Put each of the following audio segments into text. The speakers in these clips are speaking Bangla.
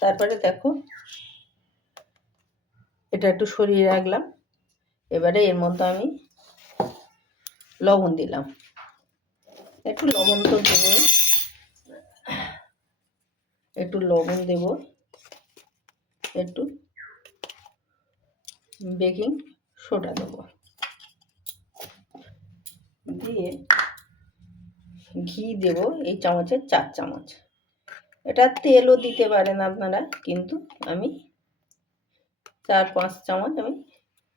তারপরে দেখো, এটা একটু সরিয়ে রাখলাম। এবারে এর মধ্যে আমি লবণ দিলাম। একটু লবণ তো দেবই। একটু লবণ দেব। একটু বেকিং সোডা দেবো। দিয়ে ঘি দেব, এই চামচের চার চামচ। এটা তেলও দিতে পারেন আপনারা, কিন্তু আমি চার পাঁচ চামচ আমি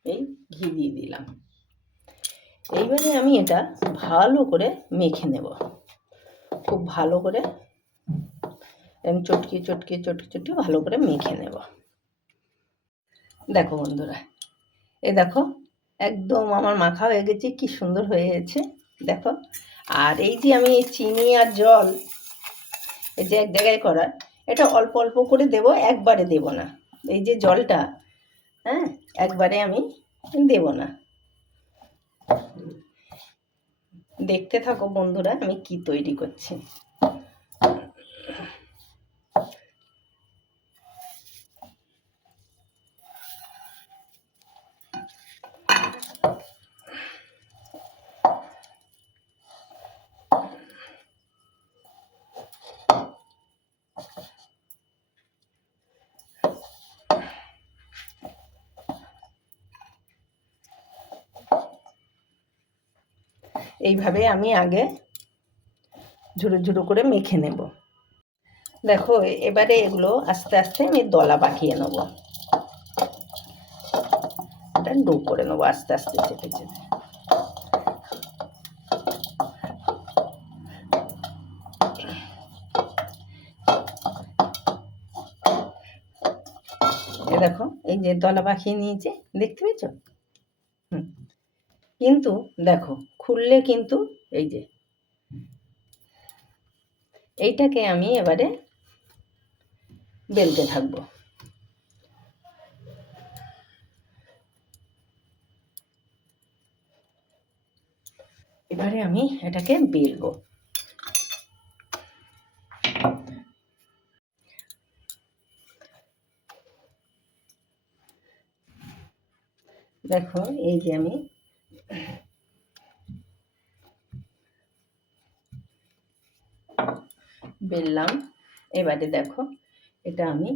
এই ঘি দিয়ে দিলাম। এইবারে আমি এটা ভালো করে মেখে নেব। খুব ভালো করে আমি চটকি চটকি চটকি চটকি ভালো করে মেখে নেব। দেখো বন্ধুরা, এ দেখো একদম আমার মাখা হয়ে গেছে, কি সুন্দর হয়ে গেছে দেখো। আর এই যে আমি চিনি আর জল এই যে এক জায়গায় করার, এটা অল্প অল্প করে দেব, একবারে দেব না। এই যে জলটা হ্যাঁ একবারে আমি দেব না। দেখতে থাকো বন্ধুরা, আমি কি তৈরি করছি। এইভাবে আমি আগে ঝুড়ো ঝুড়ো করে মেখে নেব। দেখো, এবারে এগুলো আস্তে আস্তে আমি দলা পাকিয়ে নেব। এটা ডো করে নেব আস্তে আস্তে, চেপে চেপে। দেখো, এই যে দলা পাকিয়ে নিয়েছে, দেখতে পেয়েছ? হুম। কিন্তু দেখো, খুললে কিন্তু এই যে, এইটাকে আমি এবারে বেলতে থাকব। এবারে আমি এটাকে বেলবো। দেখো, এই যে আমি বেললাম। এবারে দেখো এটা আমি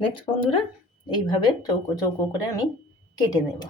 নেক্সট বন্ধুরা এইভাবে চৌকো চৌকো করে আমি কেটে নেব।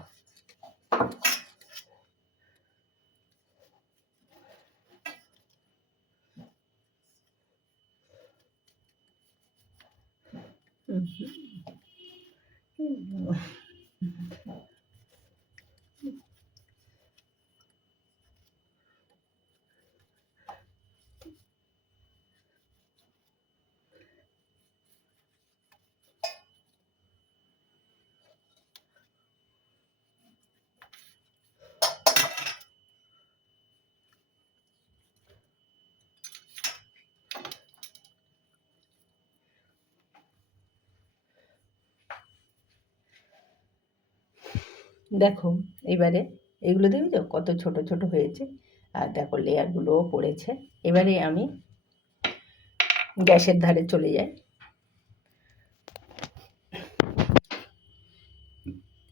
দেখো, এবারে এগুলো দেখেছ? কত ছোট ছোট হয়েছে। আর দেখো লেয়ারগুলোও পড়েছে। এবারে আমি গ্যাসের ধারে চলে যাই।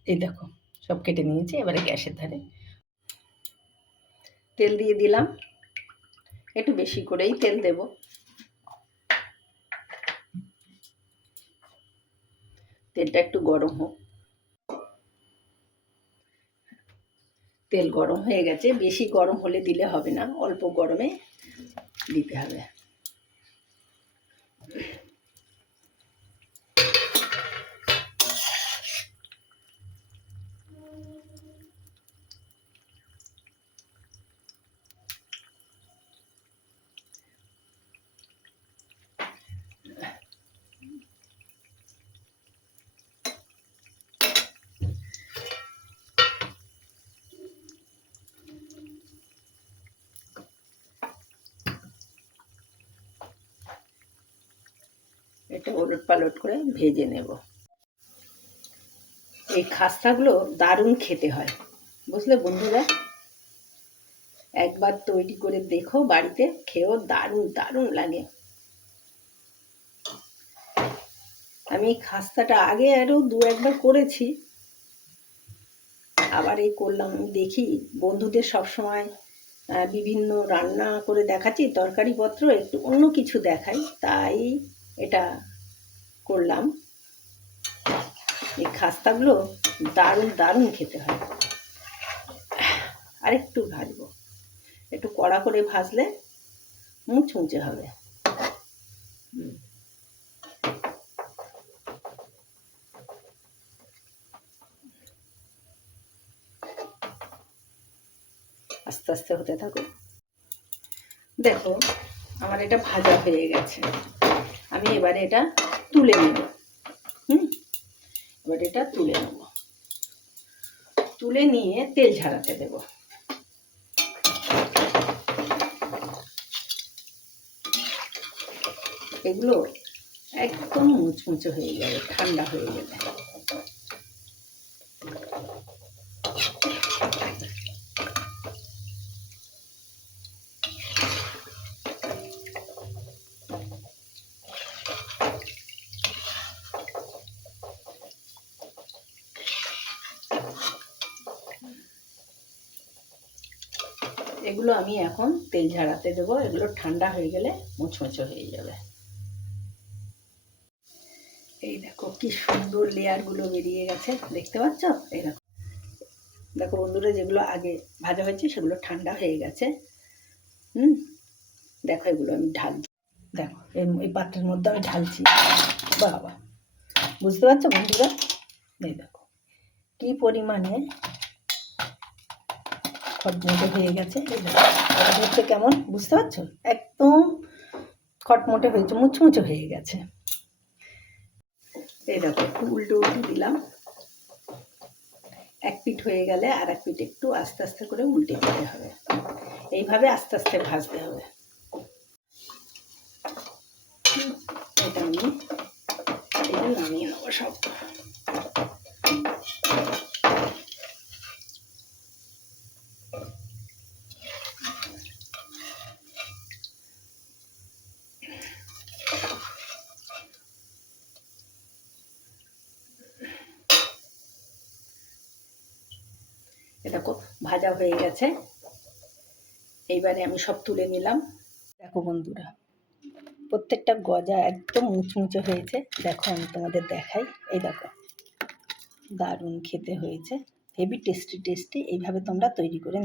এই দেখো, সব কেটে নিয়েছি, এবারে গ্যাসের ধারে। তেল দিয়ে দিলাম। একটু বেশি করেই তেল দেব। তেলটা একটু গরম হোক। তেল গরম হয়ে গেছে। বেশি গরম হলে দিলে হবে না অল্প গরমে দিতে হবে। একটু ওলট পালট করে ভেজে নেব। এই খাস্তাগুলো দারুণ খেতে হয়। বুঝলে বন্ধুরা? একবার তৈরি করে দেখো বাড়িতে খেয়েও দারুণ দারুণ লাগে। আমি খাস্তাটা আগে আরও দু একবার করেছি। আবার এই করলাম। দেখি বন্ধুদের সবসময় আহ, বিভিন্ন রান্না করে দেখাচ্ছি তরকারিপত্র একটু অন্য কিছু দেখাই তাই এটা করলাম। এই খাস্তাগুলো দারুণ দারুণ খেতে হয়। আর একটু ভাজবো। একটু কড়া করে ভাজলে মুচমুচে হবে। আস্তে আস্তে হতে থাকো দেখো, আমার এটা ভাজা হয়ে গেছে। আমি এবারে এটা তুলে নেব। হুম? এবার এটা তুলে নেব। তুলে নিয়ে তেল ঝাড়াতে দেব। এগুলো একদম মুচমুচে হয়ে যাবে, ঠান্ডা হয়ে গেলে এগুলো আমি এখন তেল ঝাড়াতে দেবো। এগুলো ঠান্ডা হয়ে গেলে মুচমুচে হয়ে যাবে। এই দেখো, কি সুন্দর লেয়ারগুলো বেরিয়ে গেছে। দেখতে পাচ্ছ? এই দেখো। দেখো বন্ধুরা, যেগুলো আগে ভাজা হয়েছে, সেগুলো ঠান্ডা হয়ে গেছে। হুম? দেখো এগুলো আমি ঢালছি। দেখো এই পাত্রের মধ্যে আমি ঢালছি। বাবা বুঝতে পারছ বন্ধুরা? এই দেখো, কি পরিমাণে খটমটে হয়ে গেছে। দেখতে কেমন? বুঝতে পারছ? একদম খটমটে হয়েছে, মুচমুচে হয়ে গেছে। এই দেখো একটু উল্টো উল্টো দিলাম। এক পিঠ হয়ে গেলে আর এক পিঠ একটু আস্তে আস্তে করে উল্টে দিতে হবে। এইভাবে আস্তে আস্তে ভাজতে হবে। এটা আমি, এটা নামিয়ে নেব সব। দেখো, ভাজা হয়ে গেছে। এইবারে আমি সব তুলে নিলাম। দেখো বন্ধুরা, প্রত্যেকটা গজা একদম মুচমুচে হয়েছে। দেখো আমি তোমাদের দেখাই। এই দেখো, দারুণ খেতে হয়েছে। হেভি টেস্টি টেস্টি এইভাবে তোমরা তৈরি করে